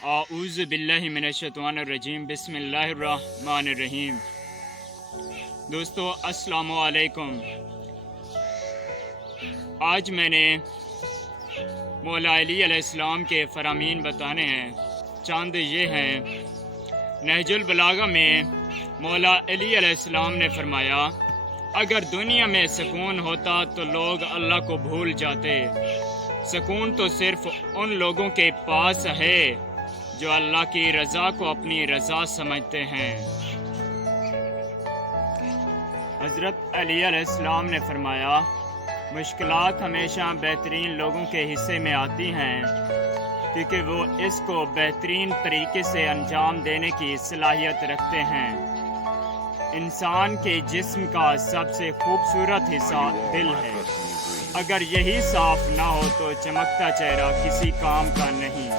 आऊज़ु बिल्लाहि मिनश्शैतानिर्रजीम बिस्मिल्लाहिर्रहमानिर्रहीम। दोस्तों अस्सलामु अलैकुम। आज मैंने मौला अली अलैहिस्सलाम के फ़रामीन बताने हैं। चंद ये हैं। नहजुल बलागा में मौला अली अलैहिस्सलाम ने फरमाया, अगर दुनिया में सुकून होता तो लोग अल्लाह को भूल जाते। सुकून तो सिर्फ उन लोगों के पास है जो अल्लाह की रज़ा को अपनी रज़ा समझते हैं। हज़रत अली अलैहिस्सलाम ने फरमाया, मुश्किलात हमेशा बेहतरीन लोगों के हिस्से में आती हैं क्योंकि वो इसको बेहतरीन तरीके से अंजाम देने की सलाहियत रखते हैं। इंसान के जिस्म का सबसे खूबसूरत हिस्सा दिल है। अगर यही साफ ना हो तो चमकता चेहरा किसी काम का नहीं।